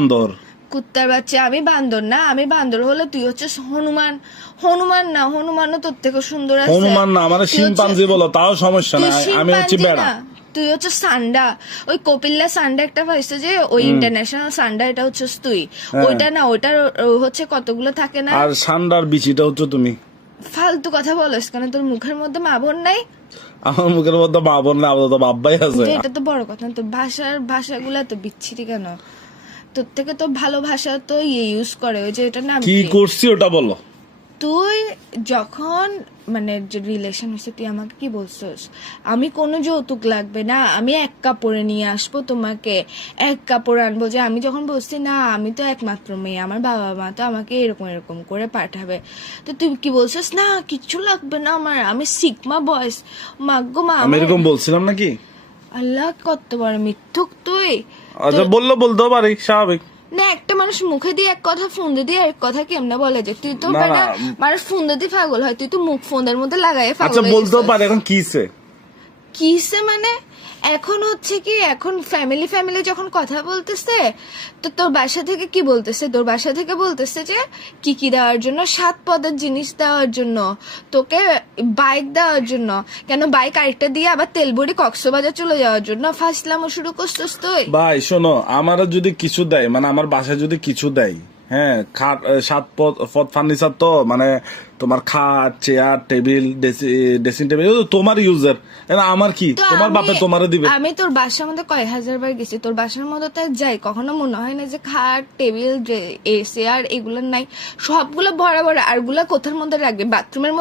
বান্দর কুত্তার বাচ্চা। আমি বান্দর না, আমি বান্দর হলে তুই হচ্ছিস হনুমান। হনুমান না, হনুমানও তোর থেকে সুন্দর আছে। হনুমান না, আমার শিম্পাঞ্জি বলো তাও সমস্যা তুই নাই, আমি হচ্ছি শিম্পাঞ্জি বেড়া। না, তুই হচ্ছে সান্ডা। ওই কপিল্লা সান্ডা একটা পাইছে যে, ওই ইন্টারন্যাশনাল সান্ডা, এটা হচ্ছিস তুই। ওইটা না, ওইটার হচ্ছে কতগুলো থাকে না। আর সান্ডার বিচিটা হচ্ছে তুমি। ফালতু কথা বলিস কেন? তোর মুখের মধ্যে মা বোন নাই? আমার মুখের মধ্যে মা বোন না, আপাতত বাব্বাই আছে। এটা তো বড় কথা না। তোর ভাষাগুলা তো বিচ্ছিরি কেন? তোর থেকে তো ভালো ভাষা তো ইউজ করে, ওই যে এটা নাম কি করছি ওটা বলো। তুই যখন মানে যে রিলেশন হয়েছে, তুই আমাকে কি বলছিস? আমি কোনো যৌতুক লাগবে না, আমি এক কাপড়ে নিয়ে আসবো তোমাকে, এক কাপড় আনবো। যে আমি যখন বলছি না, আমি তো একমাত্র মেয়ে, আমার বাবা মা তো আমাকে এরকম এরকম করে পাঠাবে, তো তুই কি বলছিস? না কিচ্ছু লাগবে না আমার, আমি সিগমা বয়স। মাগ্গো মা, আমি এরকম বলছিলাম নাকি? আল্লাহ কত বড় মিথ্যুক তুই। আচ্ছা বলতেও পারি, স্বাভাবিক না, একটা মানুষ মুখে দিয়ে এক কথা, ফোন দিয়ে এক কথা কেমনে বলে? যে তুই তো না, না। মানুষ ফোন দিয়ে পাগল হয়, তুই তো মুখ ফোনের মধ্যে লাগাই পাগল আচ্ছা হয়ে বলতেও গেছিস। পারি, এখন কিসে? কিসে মানে? এখন হচ্ছে কি, এখন ফ্যামিলি যখন কথা বলতেছে, তো তোর বাসা থেকে কি বলতেছে? তোর বাসা থেকে বলতেছে যে কি দেওয়ার জন্য, 7 পদের জিনিস দেওয়ার জন্য, তোকে বাইক দেওয়ার জন্য। কেন বাইক আরেকটা দিয়ে আবার তেলবড়ি কক্সবাজার চলে যাওয়ার জন্য ফাসলামও শুরু করছিস তুই? ভাই শোনো, আমার যদি কিছু দেয়, মানে আমার বাসায় যদি কিছু দেয়, হ্যাঁ, খাট 7 পদ ফার্নিচার, তো মানে তোমার খাট, চেয়ার, টেবিল, ড্রেসিং টেবিল তোমার ইউজার, আমার কি? তো তোমার বাপে তোমারে দিবে। আমি তোর বাসার মধ্যে কয় হাজার বার গেছি, তোর বাসার মধ্যে তো যাই, কখনো মনে হয় না যে খাট, টেবিল, চেয়ার এগুলো নাই? সবগুলো ভরা ভরা। আর গুলা কোথার মধ্যে রাখবে? বাথরুমের